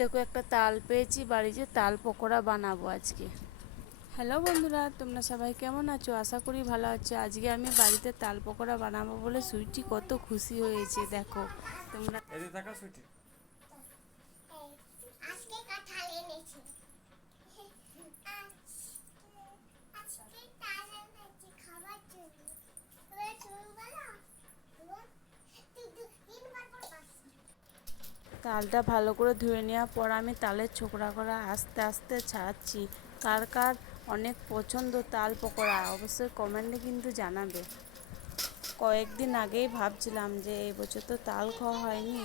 দেখো একটা তাল পেয়েছি, বাড়িতে তাল পকোড়া বানাবো আজকে। হ্যালো বন্ধুরা, তোমরা সবাই কেমন আছো? আশা করি ভালো আছো। আজকে আমি বাড়িতে তাল পকোড়া বানাবো বলে সুইটি কত খুশি হয়েছে দেখো তোমরা। আজকে কাঁঠাল এনেছি। আজকে তাল এনেছি খাবার জন্য। এবার তুমি বলো, তুই তিনবার পর পাচ্ছি। তালটা ভালো করে ধুয়ে নেওয়ার পর আমি তালের ছোকরা করে আস্তে আস্তে ছাড়াচ্ছি। কার কার অনেক পছন্দ তাল পকোড়া অবশ্যই কমেন্টে কিন্তু জানাবে। কয়েকদিন আগেই ভাবছিলাম যে এই বছর তো তাল খাওয়া হয়নি,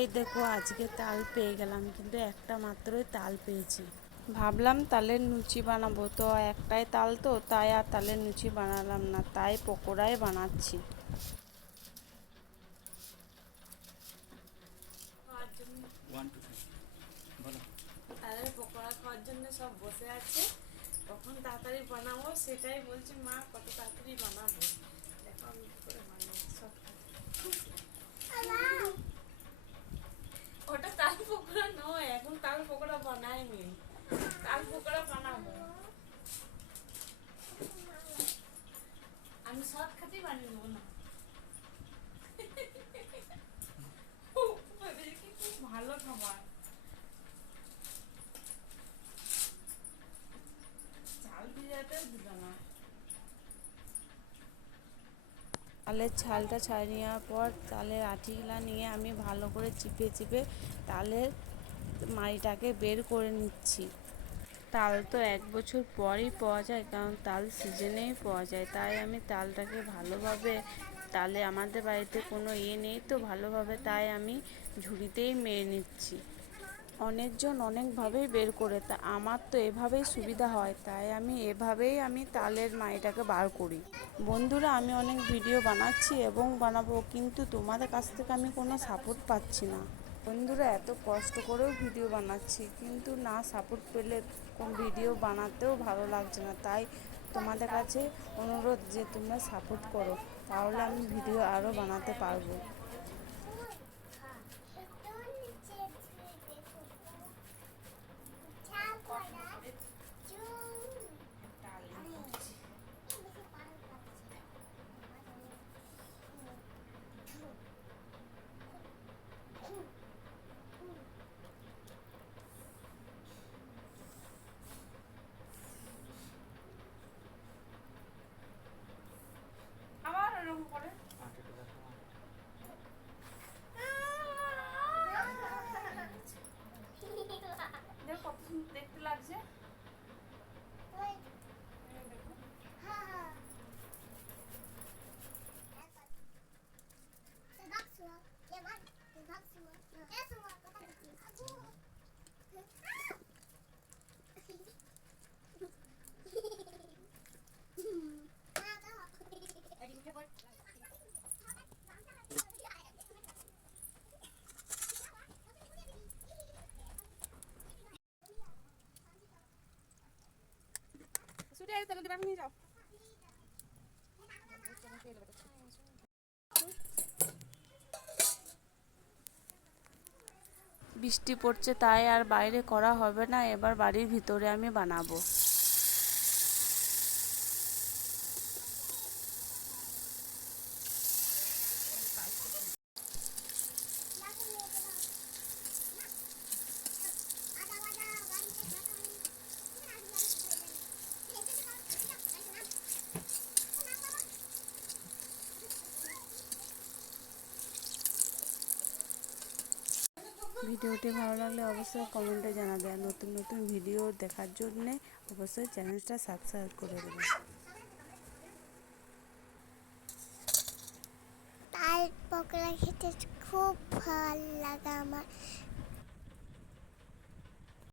এই দেখো আজকে তাল পেয়ে গেলাম, কিন্তু একটা মাত্রই তাল পেয়েছি। ভাবলাম তালের লুচি বানাবো, তো একটাই তাল তো তাই আর তালের লুচি বানালাম না, তাই পকোড়াই বানাচ্ছি। তালের পকোড়া খাওয়ার জন্য সব বসে আছে, কখন তাড়াতাড়ি বানাবো সেটাই বলছি। মা কত তাড়াতাড়ি বানাবো, দেখো আমি কি করে বানাবো সব। ওটা তাল পকোড়া নয়, এখন তাল পকোড়া বানাইনি, তাল পকোড়া বানাবো। আমি সৎ খাতেই বানিয়ে দেবো না। খুব ভালো খাবার, চাল ভিজাতেও দিল না। তালের ছালটা ছাড়িয়ে নেওয়ার পর তালের আটিগুলা নিয়ে আমি ভালো করে চিপে চিপে তালের মাড়িটাকে বের করে নিচ্ছি। তাল তো এক বছর পরই পাওয়া যায়, কারণ তাল সিজনেই পাওয়া যায়, তাই আমি তালটাকে ভালোভাবে, তালে আমাদের বাড়িতে কোনো নেই তো ভালোভাবে, তাই আমি ঝুড়িতেই মেরে নিচ্ছি। অনেকজন অনেকভাবেই বের করে, তা আমার তো এভাবেই সুবিধা হয়, তাই আমি তালের মাড়িটাকে বার করি। বন্ধুরা, আমি অনেক ভিডিও বানাচ্ছি এবং বানাবো, কিন্তু তোমাদের কাছ থেকে আমি কোনো সাপোর্ট পাচ্ছি না। বন্ধুরা, এত কষ্ট করেও ভিডিও বানাচ্ছি, কিন্তু না সাপোর্ট পেলে ভিডিও বানাতেও ভালো লাগছে না, তাই তোমাদের কাছে অনুরোধ যে তোমরা সাপোর্ট করো, তাহলে আমি ভিডিও আরও বানাতে পারবো। আবার এরকম করে দেখো কত সুন্দর দেখতে লাগছে। নিয়ে যাও। বৃষ্টি পড়ছে তাই আর বাইরে করা হবে না, এবার বাড়ির ভিতরে আমি বানাবো। ভিডিওটি ভালো লাগলে অবশ্যই কমেন্টে জানাবে, আর নতুন নতুন ভিডিও দেখার জন্যে অবশ্যই চ্যানেলটা সাবস্ক্রাইব করে দেবে। তাল পকোড়া খেতে খুব ভালো লাগে আমার।